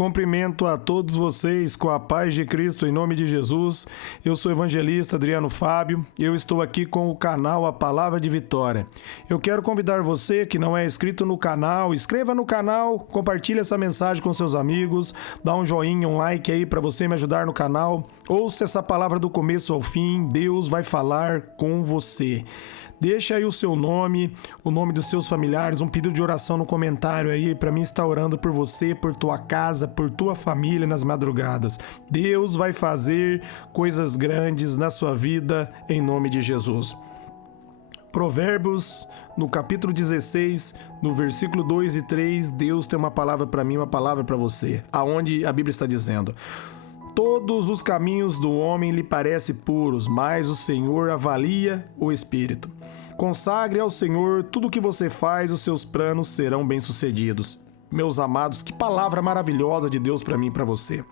Cumprimento a todos vocês com a paz de Cristo em nome de Jesus. Eu sou o evangelista Adriano Fábio e eu estou aqui com o canal A Palavra de Vitória. Eu quero convidar você que não é inscrito no canal, inscreva no canal, compartilhe essa mensagem com seus amigos, dá um joinha, um like aí para você me ajudar no canal. Ouça essa palavra do começo ao fim, Deus vai falar com você. Deixa aí o seu nome, o nome dos seus familiares, um pedido de oração no comentário aí para mim estar orando por você, por tua casa, por tua família nas madrugadas. Deus vai fazer coisas grandes na sua vida em nome de Jesus. Provérbios, no capítulo 16, no versículo 2 e 3, Deus tem uma palavra para mim, uma palavra para você, aonde a Bíblia está dizendo: todos os caminhos do homem lhe parecem puros, mas o Senhor avalia o espírito. Consagre ao Senhor tudo o que você faz, os seus planos serão bem-sucedidos. Meus amados, que palavra maravilhosa de Deus para mim e para você.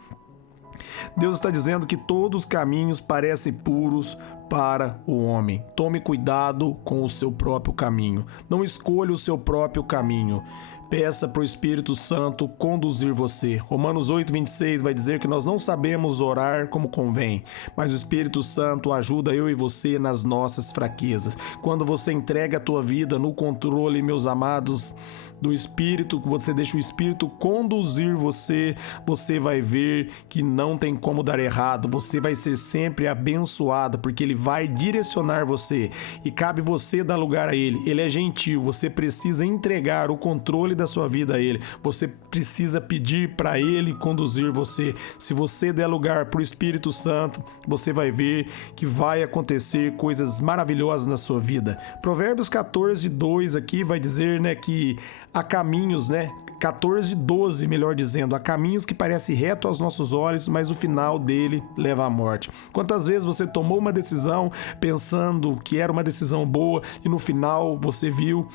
Deus está dizendo que todos os caminhos parecem puros para o homem. Tome cuidado com o seu próprio caminho. Não escolha o seu próprio caminho. Peça para o Espírito Santo conduzir você. Romanos 8:26 vai dizer que nós não sabemos orar como convém, mas o Espírito Santo ajuda eu e você nas nossas fraquezas. Quando você entrega a tua vida no controle, meus amados, do Espírito, você deixa o Espírito conduzir você, você vai ver que não tem como dar errado, você vai ser sempre abençoado, porque Ele vai direcionar você e cabe você dar lugar a Ele. Ele é gentil, você precisa entregar o controle da sua vida a Ele, você precisa pedir para Ele conduzir você. Se você der lugar para o Espírito Santo, você vai ver que vai acontecer coisas maravilhosas na sua vida. Provérbios 14:2 aqui vai dizer, que há caminhos, 14:12, melhor dizendo, há caminhos que parecem reto aos nossos olhos, mas o final dele leva à morte. Quantas vezes você tomou uma decisão pensando que era uma decisão boa e no final você viu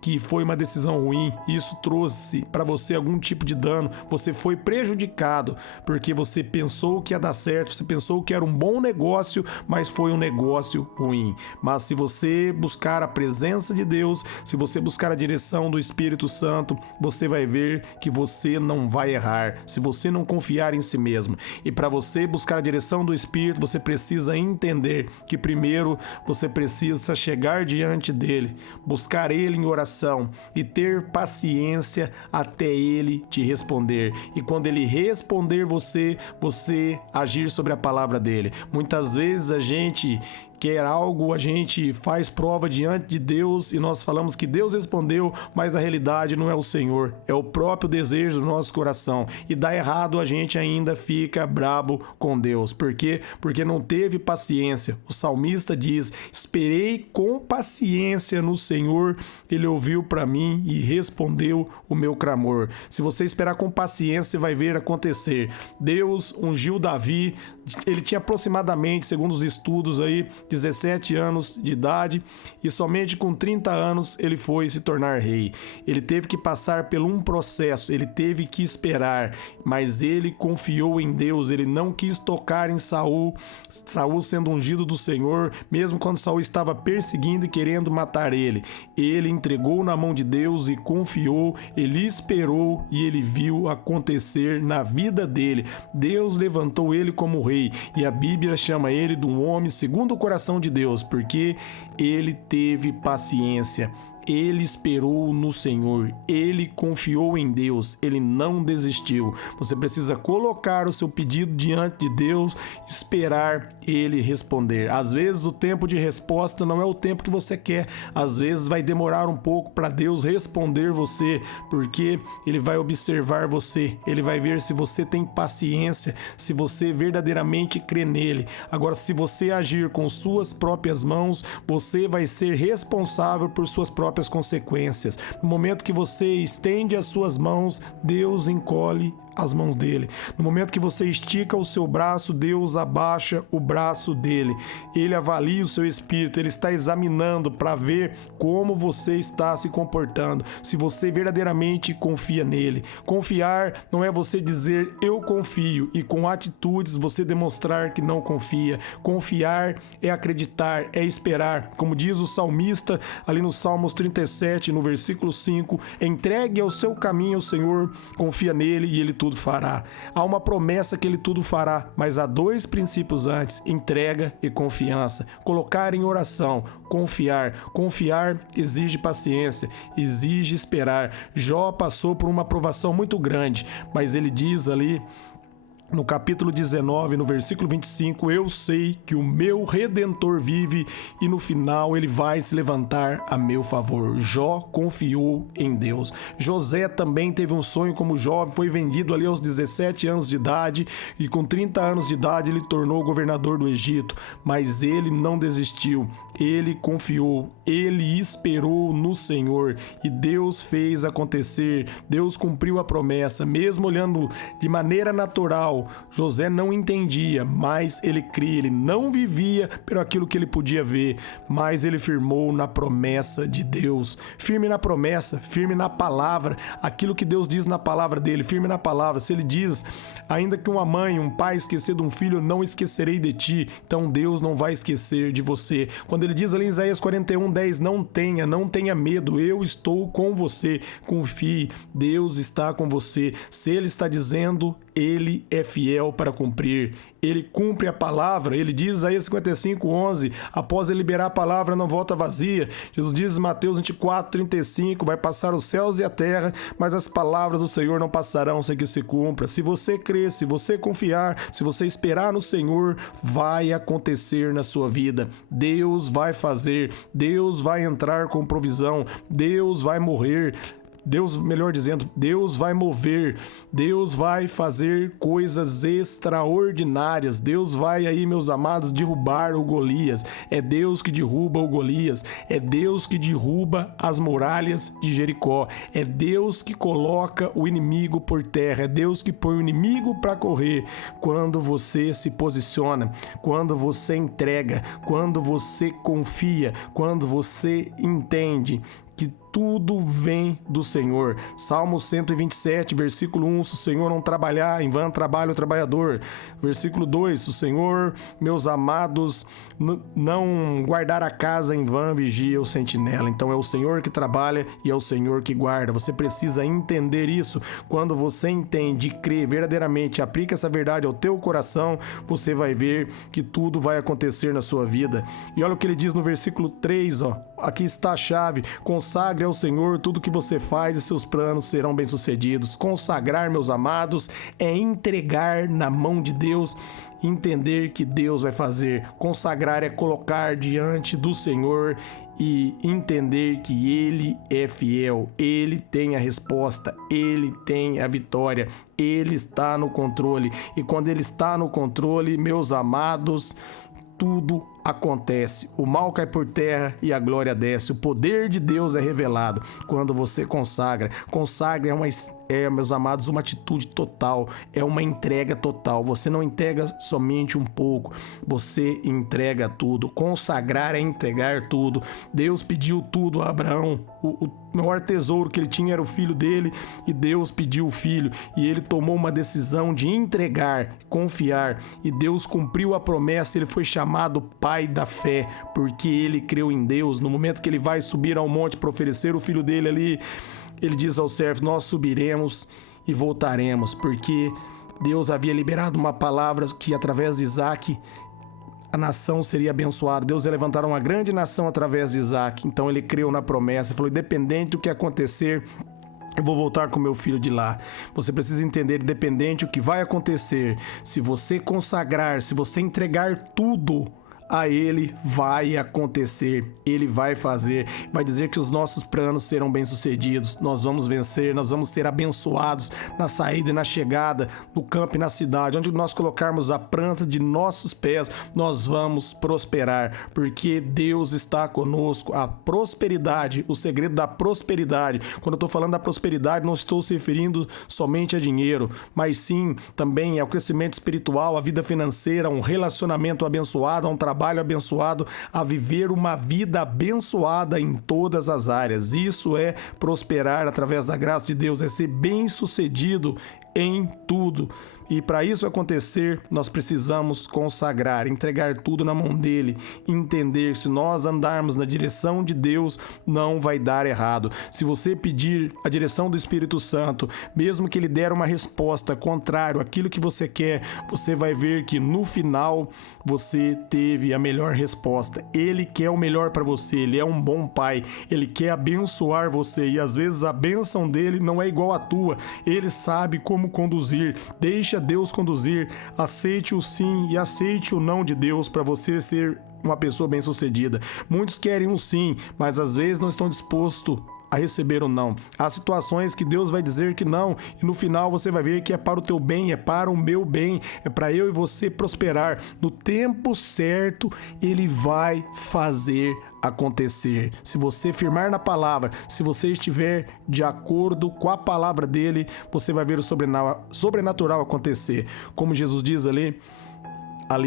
que foi uma decisão ruim, e isso trouxe para você algum tipo de dano, você foi prejudicado, porque você pensou que ia dar certo, você pensou que era um bom negócio, mas foi um negócio ruim. Mas se você buscar a presença de Deus, se você buscar a direção do Espírito Santo, você vai ver que você não vai errar, se você não confiar em si mesmo. E para você buscar a direção do Espírito, você precisa entender que primeiro você precisa chegar diante dele, buscar ele em oração, e ter paciência até ele te responder. E quando ele responder você agir sobre a palavra dele. Muitas vezes a gente quer algo, a gente faz prova diante de Deus e nós falamos que Deus respondeu, mas na realidade não é o Senhor, é o próprio desejo do nosso coração. E dá errado, a gente ainda fica brabo com Deus. Por quê? Porque não teve paciência. O salmista diz: esperei com paciência no Senhor, Ele ouviu para mim e respondeu o meu clamor. Se você esperar com paciência, você vai ver acontecer. Deus ungiu Davi, ele tinha aproximadamente, segundo os estudos aí, 17 anos de idade, e somente com 30 anos ele foi se tornar rei. Ele teve que passar por um processo, ele teve que esperar, mas ele confiou em Deus, ele não quis tocar em Saul sendo ungido do Senhor, mesmo quando Saul estava perseguindo e querendo matar ele. Ele entregou na mão de Deus e confiou, ele esperou e ele viu acontecer na vida dele. Deus levantou ele como rei e a Bíblia chama ele de um homem segundo o coração de Deus, porque ele teve paciência. Ele esperou no Senhor, ele confiou em Deus, ele não desistiu. Você precisa colocar o seu pedido diante de Deus, esperar ele responder. Às vezes o tempo de resposta não é o tempo que você quer, às vezes vai demorar um pouco para Deus responder você, porque ele vai observar você, ele vai ver se você tem paciência, se você verdadeiramente crê nele. Agora, se você agir com suas próprias mãos, você vai ser responsável por suas próprias consequências. No momento que você estende as suas mãos, Deus encolhe as mãos dele. No momento que você estica o seu braço, Deus abaixa o braço dele. Ele avalia o seu espírito, ele está examinando para ver como você está se comportando, se você verdadeiramente confia nele. Confiar não é você dizer eu confio e com atitudes você demonstrar que não confia. Confiar é acreditar, é esperar. Como diz o salmista ali no Salmos 37, no versículo 5, entregue ao seu caminho ao Senhor, confia nele e ele tudo tudo fará. Há uma promessa que ele tudo fará, mas há dois princípios antes: entrega e confiança. Colocar em oração, confiar. Confiar exige paciência, exige esperar. Jó passou por uma provação muito grande, mas ele diz ali no capítulo 19, no versículo 25, eu sei que o meu Redentor vive e no final ele vai se levantar a meu favor. Jó confiou em Deus. José também teve um sonho como jovem, foi vendido ali aos 17 anos de idade e com 30 anos de idade ele tornou governador do Egito, mas ele não desistiu, ele confiou, ele esperou no Senhor e Deus fez acontecer, Deus cumpriu a promessa, mesmo olhando de maneira natural. José não entendia, mas ele cria, ele não vivia por aquilo que ele podia ver, mas ele firmou na promessa de Deus. Firme na promessa, firme na palavra, aquilo que Deus diz na palavra dele, firme na palavra. Se ele diz, ainda que uma mãe, um pai esquecer de um filho, eu não esquecerei de ti, então Deus não vai esquecer de você. Quando ele diz ali em Isaías 41:10, não tenha medo, eu estou com você, confie, Deus está com você. Se ele está dizendo, ele é fiel para cumprir. Ele cumpre a palavra. Ele diz, Isaías 55:11, após ele liberar a palavra, não volta vazia. Jesus diz em Mateus 24:35, vai passar os céus e a terra, mas as palavras do Senhor não passarão sem que se cumpra. Se você crer, se você confiar, se você esperar no Senhor, vai acontecer na sua vida. Deus vai fazer, Deus vai entrar com provisão, Deus vai morrer. Deus vai mover, Deus vai fazer coisas extraordinárias. Deus vai aí, meus amados, derrubar o Golias. É Deus que derruba o Golias, é Deus que derruba as muralhas de Jericó, é Deus que coloca o inimigo por terra, é Deus que põe o inimigo para correr. Quando você se posiciona, quando você entrega, quando você confia, quando você entende que tudo vem do Senhor. Salmo 127, versículo 1, se o Senhor não trabalhar, em vão trabalha o trabalhador. Versículo 2, se o Senhor, meus amados, não guardar a casa, em vão vigia o sentinela. Então é o Senhor que trabalha e é o Senhor que guarda. Você precisa entender isso. Quando você entende e crê verdadeiramente, aplica essa verdade ao teu coração, você vai ver que tudo vai acontecer na sua vida. E olha o que ele diz no versículo 3, aqui está a chave: consagre ao Senhor tudo que você faz e seus planos serão bem-sucedidos. Consagrar, meus amados, é entregar na mão de Deus, entender que Deus vai fazer. Consagrar é colocar diante do Senhor e entender que Ele é fiel, Ele tem a resposta, Ele tem a vitória, Ele está no controle. E quando Ele está no controle, meus amados, tudo acontece. O mal cai por terra e a glória desce. O poder de Deus é revelado quando você consagra. Consagra meus amados, uma atitude total, é uma entrega total. Você não entrega somente um pouco, você entrega tudo. Consagrar é entregar tudo. Deus pediu tudo a Abraão. O maior tesouro que ele tinha era o filho dele, e Deus pediu o filho, e ele tomou uma decisão de entregar, confiar, e Deus cumpriu a promessa. Ele foi chamado pai da fé, porque ele creu em Deus. No momento que ele vai subir ao monte para oferecer o filho dele ali, ele diz aos servos, nós subiremos e voltaremos, porque Deus havia liberado uma palavra que através de Isaac a nação seria abençoada. Deus ia levantar uma grande nação através de Isaac. Então ele creu na promessa, falou, independente do que acontecer, eu vou voltar com meu filho de lá. Você precisa entender, independente do que vai acontecer, se você consagrar, se você entregar tudo a Ele, vai acontecer, Ele vai fazer, vai dizer que os nossos planos serão bem-sucedidos, nós vamos vencer, nós vamos ser abençoados na saída e na chegada, no campo e na cidade, onde nós colocarmos a planta de nossos pés, nós vamos prosperar, porque Deus está conosco. A prosperidade, o segredo da prosperidade, quando eu estou falando da prosperidade, não estou se referindo somente a dinheiro, mas sim também ao crescimento espiritual, à vida financeira, a um relacionamento abençoado, a um trabalho abençoado, a viver uma vida abençoada em todas as áreas. Isso é prosperar através da graça de Deus, é ser bem-sucedido em tudo. E para isso acontecer, nós precisamos consagrar, entregar tudo na mão dele, entender que se nós andarmos na direção de Deus, não vai dar errado. Se você pedir a direção do Espírito Santo, mesmo que ele der uma resposta contrária àquilo que você quer, você vai ver que no final você teve a melhor resposta. Ele quer o melhor para você, ele é um bom pai, ele quer abençoar você e às vezes a bênção dele não é igual à tua. Ele sabe como conduzir. Deixa Deus conduzir, aceite o sim e aceite o não de Deus para você ser uma pessoa bem-sucedida. Muitos querem um sim, mas às vezes não estão dispostos a receber o não. Há situações que Deus vai dizer que não e no final você vai ver que é para o teu bem, é para o meu bem, é para eu e você prosperar. No tempo certo, ele vai fazer acontecer. Se você firmar na palavra, se você estiver de acordo com a palavra dele, você vai ver o sobrenatural acontecer. Como Jesus diz ali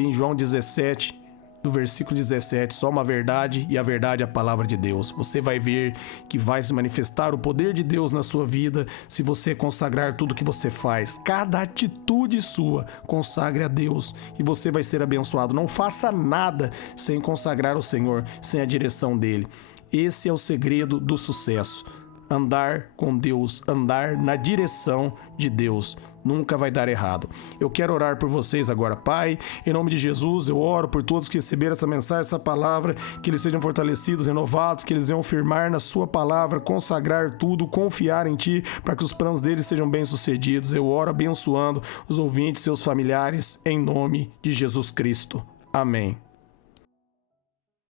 em João 17, do versículo 17, só uma verdade e a verdade é a palavra de Deus. Você vai ver que vai se manifestar o poder de Deus na sua vida se você consagrar tudo que você faz. Cada atitude sua, consagre a Deus e você vai ser abençoado. Não faça nada sem consagrar ao Senhor, sem a direção dele. Esse é o segredo do sucesso. Andar com Deus, andar na direção de Deus. Nunca vai dar errado. Eu quero orar por vocês agora, Pai. Em nome de Jesus, eu oro por todos que receberam essa mensagem, essa palavra, que eles sejam fortalecidos, renovados, que eles venham firmar na sua palavra, consagrar tudo, confiar em Ti, para que os planos deles sejam bem-sucedidos. Eu oro abençoando os ouvintes, seus familiares, em nome de Jesus Cristo. Amém.